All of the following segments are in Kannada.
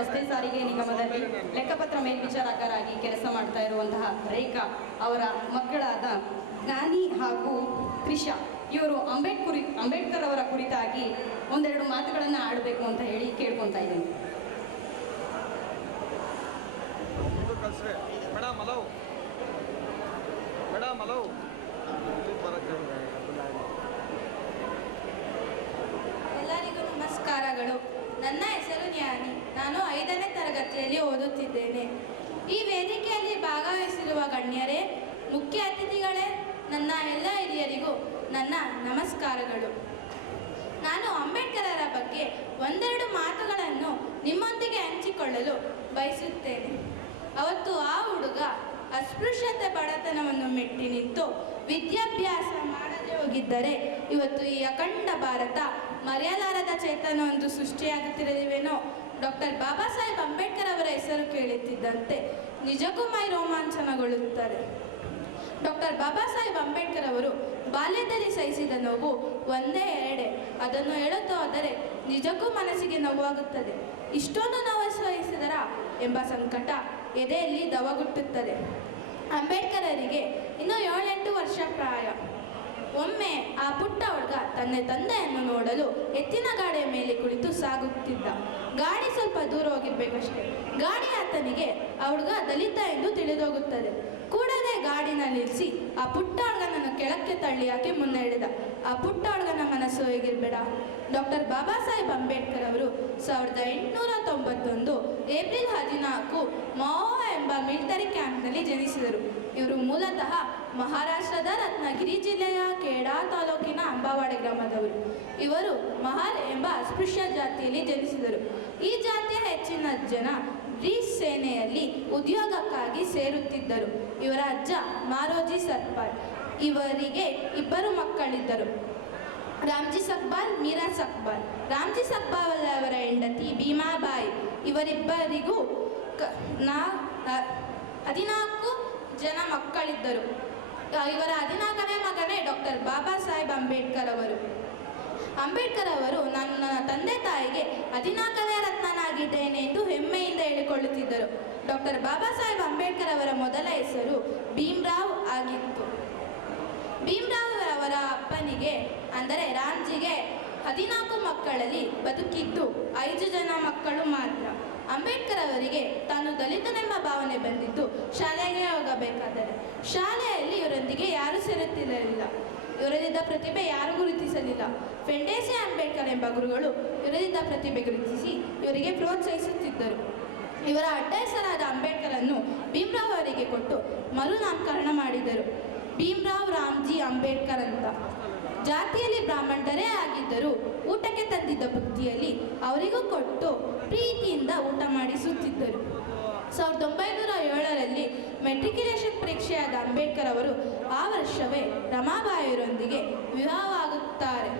ರಸ್ತೆ ಸಾರಿಗೆ ನಿಗಮದಲ್ಲಿ ಲೆಕ್ಕಪತ್ರ ಮೇಲ್ವಿಚಾರಕರಾಗಿ ಕೆಲಸ ಮಾಡ್ತಾ ಇರುವಂತಹ ರೇಖಾ ಅವರ ಮಕ್ಕಳಾದ ಜ್ಞಾನಿ ಹಾಗೂ ತ್ರಿಷಾ ಇವರು ಅಂಬೇಡ್ಕರ್ ಅವರ ಕುರಿತಾಗಿ ಒಂದೆರಡು ಮಾತುಗಳನ್ನು ಆಡಬೇಕು ಅಂತ ಹೇಳಿ ಕೇಳ್ಕೊತಾ ಇದ್ದೀನಿ. ಎಲ್ಲರಿಗೂ ನಮಸ್ಕಾರಗಳು. ನನ್ನ ಹೆಸರು ಜ್ಞಾನಿ. ನಾನು 5ನೇ ತರಗತಿಯಲ್ಲಿ ಓದುತ್ತಿದ್ದೇನೆ. ಈ ವೇದಿಕೆಯಲ್ಲಿ ಭಾಗವಹಿಸಿರುವ ಗಣ್ಯರೇ, ಮುಖ್ಯ ಅತಿಥಿಗಳೇ, ನನ್ನ ಎಲ್ಲ ಹಿರಿಯರಿಗೂ ನನ್ನ ನಮಸ್ಕಾರಗಳು. ನಾನು ಅಂಬೇಡ್ಕರರ ಬಗ್ಗೆ ಒಂದೆರಡು ಮಾತುಗಳನ್ನು ನಿಮ್ಮೊಂದಿಗೆ ಹಂಚಿಕೊಳ್ಳಲು ಬಯಸುತ್ತೇನೆ. ಅವತ್ತು ಆ ಹುಡುಗ ಅಸ್ಪೃಶ್ಯತೆ ಬಡತನವನ್ನು ಮೆಟ್ಟಿ ನಿಂತು ವಿದ್ಯಾಭ್ಯಾಸ ಮಾಡದೆ ಹೋಗಿದ್ದರೆ ಇವತ್ತು ಈ ಅಖಂಡ ಭಾರತ ಮರೆಯಲಾರದ ಚೇತನವೊಂದು ಸೃಷ್ಟಿಯಾಗುತ್ತಿರಲಿವೇನೋ. ಡಾಕ್ಟರ್ ಬಾಬಾ ಸಾಹೇಬ್ ಅಂಬೇಡ್ಕರ್ ಅವರ ಹೆಸರು ಕೇಳುತ್ತಿದ್ದಂತೆ ನಿಜಕ್ಕೂ ಮೈ ರೋಮಾಂಚನಗೊಳ್ಳುತ್ತಾರೆ. ಡಾಕ್ಟರ್ ಬಾಬಾ ಸಾಹೇಬ್ ಅಂಬೇಡ್ಕರ್ ಅವರು ಬಾಲ್ಯದಲ್ಲಿ ಸಹಿಸಿದ ನೋವು ಒಂದೇ ಎರಡೇ. ಅದನ್ನು ಹೇಳುತ್ತಾ ಹೋದರೆ ನಿಜಕ್ಕೂ ಮನಸ್ಸಿಗೆ ನೋವಾಗುತ್ತದೆ. ಇಷ್ಟೊಂದು ನೋವು ಸಹಿಸಿದರ ಎಂಬ ಸಂಕಟ ಎದೆಯಲ್ಲಿ ದವಗುಟ್ಟುತ್ತದೆ. ಅಂಬೇಡ್ಕರರಿಗೆ ಇನ್ನೂ 7-8 ವರ್ಷ ಪ್ರಾಯ. ಒಮ್ಮೆ ಆ ಪುಟ್ಟ ಹುಡುಗ ತನ್ನ ತಂದೆಯನ್ನು ನೋಡಲು ಎತ್ತಿನ ಗಾಡಿಯ ಮೇಲೆ ಕುಳಿತು ಸಾಗುತ್ತಿದ್ದ. ಗಾಡಿ ಸ್ವಲ್ಪ ದೂರ ಹೋಗಿರ್ಬೇಕಷ್ಟೆ. ಗಾಡಿ ಆತನಿಗೆ ಆ ಹುಡುಗ ದಲಿತ ಎಂದು ತಿಳಿದೋಗುತ್ತದೆ. ಕೂಡಲೇ ಗಾಡಿನ ನಿಲ್ಲಿಸಿ ಆ ಪುಟ್ಟ ಹುಡುಗನನ್ನು ಕೆಳಕ್ಕೆ ತಳ್ಳಿ ಹಾಕಿ ಮುನ್ನಡೆದ. ಆ ಪುಟ್ಟ ಹುಡುಗನ ಮನಸ್ಸು ಹೇಗಿರ್ಬೇಡ. ಡಾಕ್ಟರ್ ಬಾಬಾ ಸಾಹೇಬ್ ಅಂಬೇಡ್ಕರ್ ಅವರು 1891 ಏಪ್ರಿಲ್ 14 ಮಾವೋ ಎಂಬ ಮಿಲಿಟರಿ ಕ್ಯಾಂಪ್ನಲ್ಲಿ ಜನಿಸಿದರು. ಇವರು ಮೂಲತಃ ಮಹಾರಾಷ್ಟ್ರದ ರತ್ನಗಿರಿ ಜಿಲ್ಲೆಯ ಖೇಡಾ ತಾಲೂಕಿನ ಅಂಬಾವಾಡೆ ಗ್ರಾಮದವರು. ಇವರು ಮಹಾರ್ ಎಂಬ ಅಸ್ಪೃಶ್ಯ ಜಾತಿಯಲ್ಲಿ ಜನಿಸಿದರು. ಈ ಜಾತಿಯ ಹೆಚ್ಚಿನ ಜನ ಬ್ರಿಟಿಷ್ ಸೇನೆಯಲ್ಲಿ ಉದ್ಯೋಗಕ್ಕಾಗಿ ಸೇರುತ್ತಿದ್ದರು. ಇವರ ಅಜ್ಜ ಮಾರೋಜಿ ಸರ್ಪಾಲ್. ಇವರಿಗೆ 2 ಮಕ್ಕಳಿದ್ದರು, ರಾಮ್ಜಿ ಸಕ್ಬಾಲ್, ಮೀರಾ ಸಕ್ಬಾಲ್. ರಾಮ್ಜಿ ಸಕ್ಬಾಲ್ ಅವರ ಹೆಂಡತಿ ಭೀಮಾಬಾಯಿ. ಇವರಿಬ್ಬರಿಗೂ 14 ಜನ ಮಕ್ಕಳಿದ್ದರು. ಇವರ 14ನೇ ಮಗನೇ ಡಾಕ್ಟರ್ ಬಾಬಾ ಸಾಹೇಬ್ ಅಂಬೇಡ್ಕರ್ ಅವರು. ಅಂಬೇಡ್ಕರ್ ಅವರು ನಾನು ನನ್ನ ತಂದೆ ತಾಯಿಗೆ 14ನೇ ರತ್ನನಾಗಿದ್ದೇನೆ ಎಂದು ಹೆಮ್ಮೆಯಿಂದ ಹೇಳಿಕೊಳ್ಳುತ್ತಿದ್ದರು. ಡಾಕ್ಟರ್ ಬಾಬಾ ಸಾಹೇಬ್ ಅಂಬೇಡ್ಕರ್ ಅವರ ಮೊದಲ ಹೆಸರು ಭೀಮ್ರಾವ್ ಆಗಿತ್ತು. ಭೀಮ್ರಾವ್ ಅವರ ಅಪ್ಪನಿಗೆ ಅಂದರೆ ರಾಮ್ಜಿಗೆ 14 ಮಕ್ಕಳಲ್ಲಿ ಬದುಕಿದ್ದು 5 ಜನ ಮಕ್ಕಳು ಮಾತ್ರ. ಅಂಬೇಡ್ಕರ್ ಅವರಿಗೆ ತಾನು ದಲಿತನೆಂಬ ಭಾವನೆ ಬಂದಿದ್ದು ಶಾಲೆಗೆ ಹೋಗಬೇಕಾದರೆ. ಶಾಲೆಯಲ್ಲಿ ಇವರೊಂದಿಗೆ ಯಾರೂ ಸೇರುತ್ತಿರಲಿಲ್ಲ. ಇವರಲ್ಲಿದ್ದ ಪ್ರತಿಭೆ ಯಾರೂ ಗುರುತಿಸಲಿಲ್ಲ. ಫೆಂಡೇಸಿ ಅಂಬೇಡ್ಕರ್ ಎಂಬ ಗುರುಗಳು ಇವರಲ್ಲಿದ್ದ ಪ್ರತಿಭೆ ಗುರುತಿಸಿ ಇವರಿಗೆ ಪ್ರೋತ್ಸಾಹಿಸುತ್ತಿದ್ದರು. ಇವರ ಅಡ್ಡ ಹೆಸರಾದ ಅಂಬೇಡ್ಕರನ್ನು ಭೀಮ್ರಾವ್ ಅವರಿಗೆ ಕೊಟ್ಟು ಮರುನಾಮಕರಣ ಮಾಡಿದರು. ಭೀಮ್ರಾವ್ ರಾಮ್ಜಿ ಅಂಬೇಡ್ಕರ್ ಅಂತ. ಜಾತಿಯಲ್ಲಿ ಬ್ರಾಹ್ಮಣರೇ ಆಗಿದ್ದರೂ ಊಟಕ್ಕೆ ತಂದಿದ್ದ ಬುದ್ಧಿಯಲ್ಲಿ ಅವರಿಗೂ ಕೊಟ್ಟು ಪ್ರೀತಿಯಿಂದ ಊಟ ಮಾಡಿಸುತ್ತಿದ್ದರು. 1907ರಲ್ಲಿ ಮೆಟ್ರಿಕ್ಯುಲೇಷನ್ ಪರೀಕ್ಷೆಯಾದ ಅಂಬೇಡ್ಕರ್ ಅವರು ಆ ವರ್ಷವೇ ರಮಾಬಾಯಿಯರೊಂದಿಗೆ ವಿವಾಹವಾಗುತ್ತಾರೆ.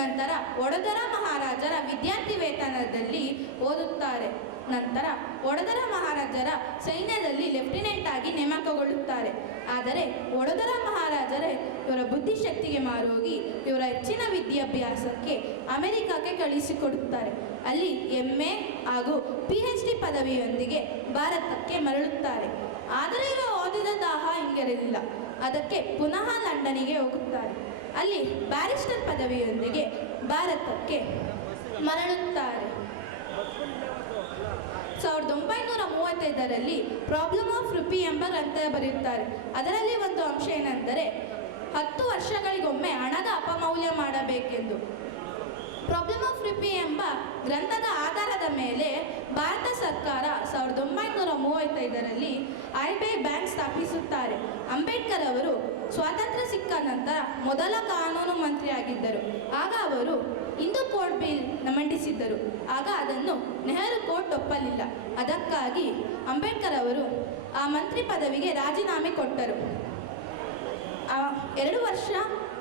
ನಂತರ ವಡೋದರ ಮಹಾರಾಜರ ವಿದ್ಯಾರ್ಥಿ ವೇತನದಲ್ಲಿ ಓದುತ್ತಾರೆ. ನಂತರ ವಡೋದರ ಮಹಾರಾಜರ ಸೈನ್ಯದಲ್ಲಿ ಲೆಫ್ಟಿನೆಂಟ್ ಆಗಿ ನೇಮಕಗೊಳ್ಳುತ್ತಾರೆ. ಆದರೆ ವಡೋದರ ಮಹಾರಾಜರೇ ಇವರ ಬುದ್ಧಿಶಕ್ತಿಗೆ ಮಾರೋಗಿ ಇವರ ಹೆಚ್ಚಿನ ವಿದ್ಯಾಭ್ಯಾಸಕ್ಕೆ ಅಮೆರಿಕಕ್ಕೆ ಕಳಿಸಿಕೊಡುತ್ತಾರೆ. ಅಲ್ಲಿ MA ಹಾಗೂ PhD ಪದವಿಯೊಂದಿಗೆ ಭಾರತಕ್ಕೆ ಮರಳುತ್ತಾರೆ. ಆದರೆ ಇವರು ಓದಿದ ದಾಹ ಹಿಂಗಿರಲಿಲ್ಲ. ಅದಕ್ಕೆ ಪುನಃ ಲಂಡನಿಗೆ ಹೋಗುತ್ತಾರೆ. ಅಲ್ಲಿ ಬ್ಯಾರಿಸ್ಟರ್ ಪದವಿಯೊಂದಿಗೆ ಭಾರತಕ್ಕೆ ಮರಳುತ್ತಾರೆ. 1935ರಲ್ಲಿ ಪ್ರಾಬ್ಲಮ್ ಆಫ್ ರುಪಿ ಎಂಬ ಗ್ರಂಥ ಬರೆಯುತ್ತಾರೆ. ಅದರಲ್ಲಿ ಒಂದು ಅಂಶ ಏನೆಂದರೆ 10 ವರ್ಷಗಳಿಗೊಮ್ಮೆ ಹಣದ ಅಪಮೌಲ್ಯ ಮಾಡಬೇಕೆಂದು. ಪ್ರಾಬ್ಲಮ್ ಆಫ್ ರುಪಿ ಎಂಬ ಗ್ರಂಥದ ಆಧಾರದ ಮೇಲೆ ಭಾರತ ಸರ್ಕಾರ 1935ರಲ್ಲಿ RBI ಬ್ಯಾಂಕ್ ಸ್ಥಾಪಿಸುತ್ತಾರೆ. ಅಂಬೇಡ್ಕರ್ ಅವರು ಸ್ವಾತಂತ್ರ್ಯ ಸಿಕ್ಕ ನಂತರ ಮೊದಲ ಕಾನೂನು ಮಂತ್ರಿಯಾಗಿದ್ದರು. ಆಗ ಅವರು ಹಿಂದೂ ಕೋಡ್ ಬಿಲ್ ಮಂಡಿಸಿದ್ದರು. ಆಗ ಅದನ್ನು ನೆಹರು ಕೋರ್ಟ್ ಒಪ್ಪಲಿಲ್ಲ. ಅದಕ್ಕಾಗಿ ಅಂಬೇಡ್ಕರ್ ಅವರು ಆ ಮಂತ್ರಿ ಪದವಿಗೆ ರಾಜೀನಾಮೆ ಕೊಟ್ಟರು. 2 ವರ್ಷ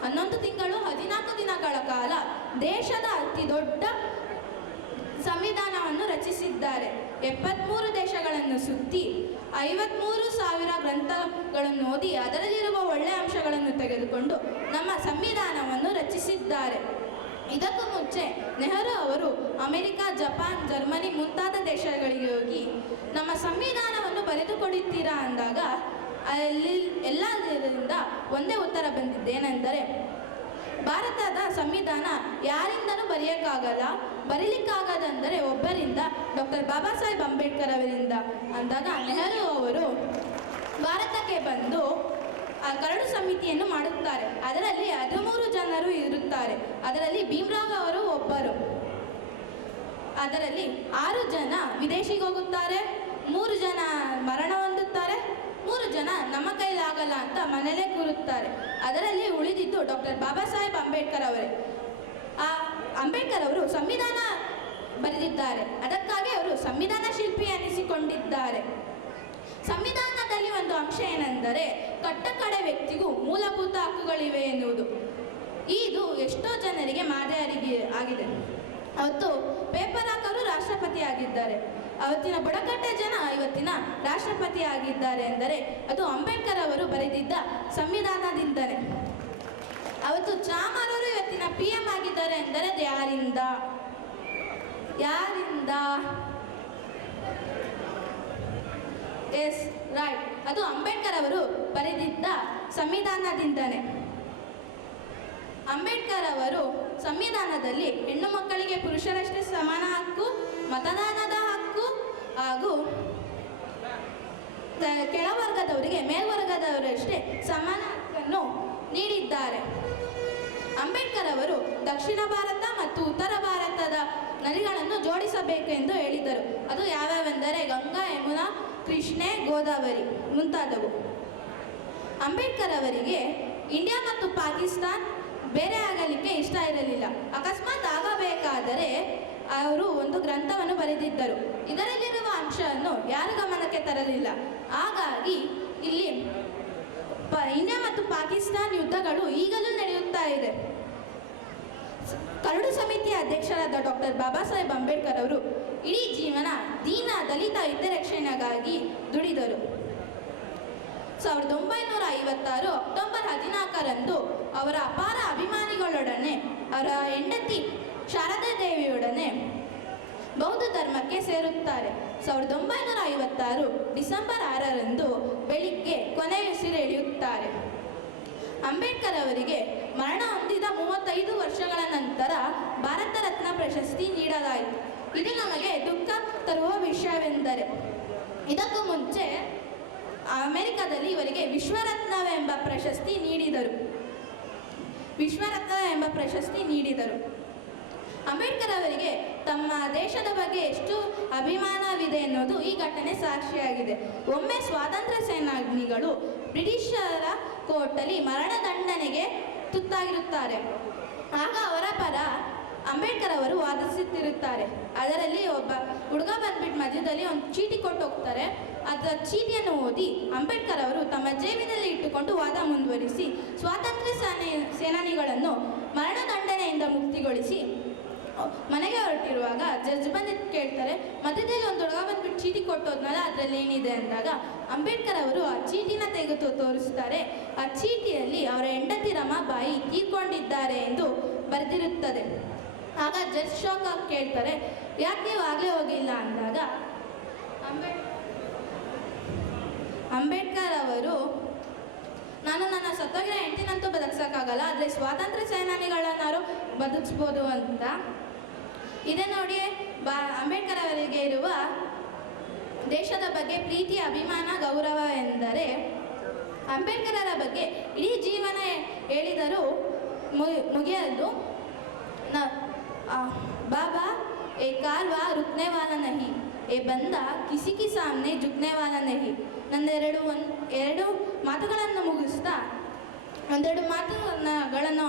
11 ತಿಂಗಳು 14 ದಿನಗಳ ಕಾಲ ದೇಶದ ಅತಿ ದೊಡ್ಡ ಸಂವಿಧಾನವನ್ನು ರಚಿಸಿದ್ದಾರೆ. 73 ದೇಶಗಳನ್ನು ಸುತ್ತಿ 53,000 ಗ್ರಂಥಗಳನ್ನು ಓದಿ ಅದರಲ್ಲಿರುವ ಒಳ್ಳೆಯ ಅಂಶಗಳನ್ನು ತೆಗೆದುಕೊಂಡು ನಮ್ಮ ಸಂವಿಧಾನವನ್ನು ರಚಿಸಿದ್ದಾರೆ. ಇದಕ್ಕೂ ಮುಂಚೆ ನೆಹರು ಅವರು ಅಮೆರಿಕ, ಜಪಾನ್, ಜರ್ಮನಿ ಮುಂತಾದ ಪಾಶ್ಚಿಮಾತ್ಯದ ದೇಶಗಳಿಗೆ ಹೋಗಿ ನಮ್ಮ ಸಂವಿಧಾನವನ್ನು ಬರೆದುಕೊಡುತ್ತೀರಾ ಅಂದಾಗ ಅಲ್ಲಿ ಎಲ್ಲದರಿಂದ ಒಂದೇ ಉತ್ತರ ಬಂದಿದ್ದೇನೆಂದರೆ, ಭಾರತದ ಸಂವಿಧಾನ ಯಾರಿಂದನೂ ಬರೆಯೋಕ್ಕಾಗಲ್ಲ, ಬರೀಲಿಕ್ಕಾಗದಂದರೆ ಒಬ್ಬರಿಂದ, ಡಾಕ್ಟರ್ ಬಾಬಾ ಸಾಹೇಬ್ ಅಂಬೇಡ್ಕರ್ ಅವರಿಂದ ಅಂದಾಗ ನೆಹರು ಅವರು ಭಾರತಕ್ಕೆ ಬಂದು ಆ ಕರಡು ಸಮಿತಿಯನ್ನು ಮಾಡುತ್ತಾರೆ. ಅದರಲ್ಲಿ 13 ಜನರು ಇರುತ್ತಾರೆ. ಅದರಲ್ಲಿ ಭೀಮ್ರಾವ್ ಅವರು ಒಬ್ಬರು. ಅದರಲ್ಲಿ 6 ಜನ ವಿದೇಶಿಗೆ ಹೋಗುತ್ತಾರೆ, 3 ಜನ ಮರಣ ಹೊಂದುತ್ತಾರೆ, 3 ಜನ ನಮ್ಮ ಕೈಲಾಗಲ್ಲ ಅಂತ ಮನೆಯಲ್ಲೇ ಕೂರುತ್ತಾರೆ. ಅದರಲ್ಲಿ ಉಳಿದಿದ್ದು ಡಾಕ್ಟರ್ ಬಾಬಾ ಸಾಹೇಬ್ ಅಂಬೇಡ್ಕರ್ ಅವರೇ. ಆ ಅಂಬೇಡ್ಕರ್ ಅವರು ಸಂವಿಧಾನ ಬರೆದಿದ್ದಾರೆ, ಅದಕ್ಕಾಗಿ ಅವರು ಸಂವಿಧಾನ ಶಿಲ್ಪಿ ಅನಿಸಿಕೊಂಡಿದ್ದಾರೆ. ಸಂವಿಧಾನದಲ್ಲಿ ಒಂದು ಅಂಶ ಏನೆಂದರೆ ಕಟ್ಟಕಡೆ ವ್ಯಕ್ತಿಗೂ ಮೂಲಭೂತ ಹಕ್ಕುಗಳಿವೆ ಎನ್ನುವುದು. ಇದು ಎಷ್ಟೋ ಜನರಿಗೆ ಮಾದರಿ ಆಗಿದೆ. ಅವತ್ತು ಪೇಪರ್ ಹಾಕರು ರಾಷ್ಟ್ರಪತಿ ಆಗಿದ್ದಾರೆ, ಅವತ್ತಿನ ಬುಡಕಟ್ಟೆ ಜನ ಇವತ್ತಿನ ರಾಷ್ಟ್ರಪತಿ ಆಗಿದ್ದಾರೆ ಎಂದರೆ ಅದು ಅಂಬೇಡ್ಕರ್ ಅವರು ಬರೆದಿದ್ದ ಸಂವಿಧಾನದಿಂದಲೇ. ಅವತ್ತು ಚಾಮರವರು ಇವತ್ತಿನ PM ಆಗಿದ್ದಾರೆ ಎಂದರೆ ಅದು ಯಾರಿಂದ? ಎಸ್ ರೈಟ್, ಅದು ಅಂಬೇಡ್ಕರ್ ಅವರು ಬರೆದಿದ್ದ ಸಂವಿಧಾನದಿಂದಲೇ. ಅಂಬೇಡ್ಕರ್ ಅವರು ಸಂವಿಧಾನದಲ್ಲಿ ಹೆಣ್ಣು ಮಕ್ಕಳಿಗೆ ಪುರುಷರಷ್ಟೇ ಸಮಾನ ಹಕ್ಕು, ಮತದಾನದ ಹಕ್ಕು ಹಾಗೂ ಕೆಳವರ್ಗದವರಿಗೆ ಮೇಲ್ವರ್ಗದವರಷ್ಟೇ ಸಮಾನ ಹಕ್ಕನ್ನು ನೀಡಿದ್ದಾರೆ. ಅಂಬೇಡ್ಕರ್ ಅವರು ದಕ್ಷಿಣ ಭಾರತ ಮತ್ತು ಉತ್ತರ ಭಾರತದ ನದಿಗಳನ್ನು ಜೋಡಿಸಬೇಕು ಎಂದು ಹೇಳಿದರು. ಅದು ಯಾವ್ಯಾವೆಂದರೆ ಗಂಗಾ, ಯಮುನಾ, ಕೃಷ್ಣೆ, ಗೋದಾವರಿ ಮುಂತಾದವು. ಅಂಬೇಡ್ಕರ್ ಅವರಿಗೆ ಇಂಡಿಯಾ ಮತ್ತು ಪಾಕಿಸ್ತಾನ್ ಬೇರೆ ಆಗಲಿಕ್ಕೆ ಇಷ್ಟ ಇರಲಿಲ್ಲ. ಅಕಸ್ಮಾತ್ ಆಗಬೇಕಾದರೆ ಅವರು ಒಂದು ಗ್ರಂಥವನ್ನು ಬರೆದಿದ್ದರು. ಇದರಲ್ಲಿರುವ ಅಂಶವನ್ನು ಯಾರು ಗಮನಕ್ಕೆ ತರಲಿಲ್ಲ. ಹಾಗಾಗಿ ಇಲ್ಲಿ ಇಂಡಿಯಾ ಮತ್ತು ಪಾಕಿಸ್ತಾನ್ ಯುದ್ಧಗಳು ಈಗಲೂ ನಡೆಯುತ್ತಾ ಇದೆ. ಕರಡು ಸಮಿತಿಯ ಅಧ್ಯಕ್ಷರಾದ ಡಾಕ್ಟರ್ ಬಾಬಾ ಸಾಹೇಬ್ ಅಂಬೇಡ್ಕರ್ ಅವರು ಇಡೀ ಜೀವನ ದೀನ ದಲಿತ ಹಿತರಕ್ಷಣೆಗಾಗಿ ದುಡಿದರು. 1956 ಅಕ್ಟೋಬರ್ 14ರಂದು ಅವರ ಅಪಾರ ಅಭಿಮಾನಿಗಳೊಡನೆ ಅವರ ಹೆಂಡತಿ ಶಾರದಾ ದೇವಿಯೊಡನೆ ಬೌದ್ಧ ಧರ್ಮಕ್ಕೆ ಸೇರುತ್ತಾರೆ. 1956 ಡಿಸೆಂಬರ್ 6ರಂದು ಬೆಳಿಗ್ಗೆ ಕೊನೆಯುಸಿರು ಎಳೆಯುತ್ತಾರೆ. ಅಂಬೇಡ್ಕರ್ ಅವರಿಗೆ ಮರಣ ಹೊಂದಿದ 35 ವರ್ಷಗಳ ನಂತರ ಭಾರತ ರತ್ನ ಪ್ರಶಸ್ತಿ ನೀಡಲಾಯಿತು. ಇದು ನಮಗೆ ದುಃಖ ತರುವ ವಿಷಯವೆಂದರೆ ಇದಕ್ಕೂ ಮುಂಚೆ ಅಮೆರಿಕದಲ್ಲಿ ಇವರಿಗೆ ವಿಶ್ವರತ್ನವೆಂಬ ಪ್ರಶಸ್ತಿ ನೀಡಿದರು. ಅಂಬೇಡ್ಕರ್ ಅವರಿಗೆ ತಮ್ಮ ದೇಶದ ಬಗ್ಗೆ ಎಷ್ಟು ಅಭಿಮಾನವಿದೆ ಎನ್ನುವುದು ಈ ಘಟನೆ ಸಾಕ್ಷಿಯಾಗಿದೆ. ಒಮ್ಮೆ ಸ್ವಾತಂತ್ರ್ಯ ಸೇನಾನಿಗಳು ಬ್ರಿಟಿಷರ ಕೋರ್ಟಲ್ಲಿ ಮರಣದಂಡನೆಗೆ ತುತ್ತಾಗಿರುತ್ತಾರೆ. ಆಗ ಅವರ ಪರ ಅಂಬೇಡ್ಕರ್ ಅವರು ವಾದಿಸುತ್ತಿರುತ್ತಾರೆ. ಅದರಲ್ಲಿ ಒಬ್ಬ ಹುಡುಗ ಬಂದ್ಬಿಟ್ಟು ಮಧ್ಯದಲ್ಲಿ ಒಂದು ಚೀಟಿ ಕೊಟ್ಟು ಹೋಗ್ತಾರೆ. ಅದರ ಚೀಟಿಯನ್ನು ಓದಿ ಅಂಬೇಡ್ಕರ್ ಅವರು ತಮ್ಮ ಜೇಬಿನಲ್ಲಿ ಇಟ್ಟುಕೊಂಡು ವಾದ ಮುಂದುವರಿಸಿ ಸ್ವಾತಂತ್ರ್ಯ ಸೇನಾನಿಗಳನ್ನು ಮರಣದಂಡನೆಯಿಂದ ಮುಕ್ತಿಗೊಳಿಸಿ ಮನೆಗೆ ಹೊರಟಿರುವಾಗ ಜಡ್ಜ್ ಬಂದು ಕೇಳ್ತಾರೆ, ಮಧ್ಯದಲ್ಲಿ ಒಂದು ಹುಡುಗ ಬಂದ್ಬಿಟ್ಟು ಚೀಟಿ ಕೊಟ್ಟೋದ್ನಲ್ಲ, ಅದರಲ್ಲಿ ಏನಿದೆ ಅಂದಾಗ ಅಂಬೇಡ್ಕರ್ ಅವರು ಆ ಚೀಟಿನ ತೆಗೆದು ತೋರಿಸ್ತಾರೆ. ಆ ಚೀಟಿಯಲ್ಲಿ ಅವರ ಹೆಂಡತಿ ರಮಾಬಾಯಿ ತೀರ್ಕೊಂಡಿದ್ದಾರೆ ಎಂದು ಬರೆದಿರುತ್ತದೆ. ಆಗ ಜಡ್ಜ್ ಶಾಕ್ ಆಗಿ ಕೇಳ್ತಾರೆ, ಯಾಕೆ ನೀವು ಆಗಲೇ ಹೋಗಿಲ್ಲ ಅಂದಾಗ ಅಂಬೇಡ್ಕರ್ ಅವರು, ನಾನು ನನ್ನ ಸತ್ತೋಗಿರೋ ಹೆಂಡತಿನಂತೂ ಬದುಕ್ಸೋಕ್ಕಾಗಲ್ಲ, ಆದರೆ ಸ್ವಾತಂತ್ರ್ಯ ಸೇನಾನಿಗಳನ್ನಾರು ಬದುಕಿಸ್ಬೋದು ಅಂತ. ಇದೇ ನೋಡಿ ಅಂಬೇಡ್ಕರ್ ಅವರಿಗೆ ಇರುವ ದೇಶದ ಬಗ್ಗೆ ಪ್ರೀತಿ, ಅಭಿಮಾನ, ಗೌರವ ಎಂದರೆ ಅಂಬೇಡ್ಕರರ ಬಗ್ಗೆ ಇಡೀ ಜೀವನ ಹೇಳಿದರೂ ಮುಗಿಯಲು. ಬಾಬಾ ए कारवा रुकने वाला नहीं, ए बंदा किसी के सामने झुकने वाला नहीं. ನಂದೆರಡು ಮಾತುಗಳನ್ನು ಮುಗಿಸ್ತಾ ಒಂದೆರಡು ಮಾತುಗಳನ್ನು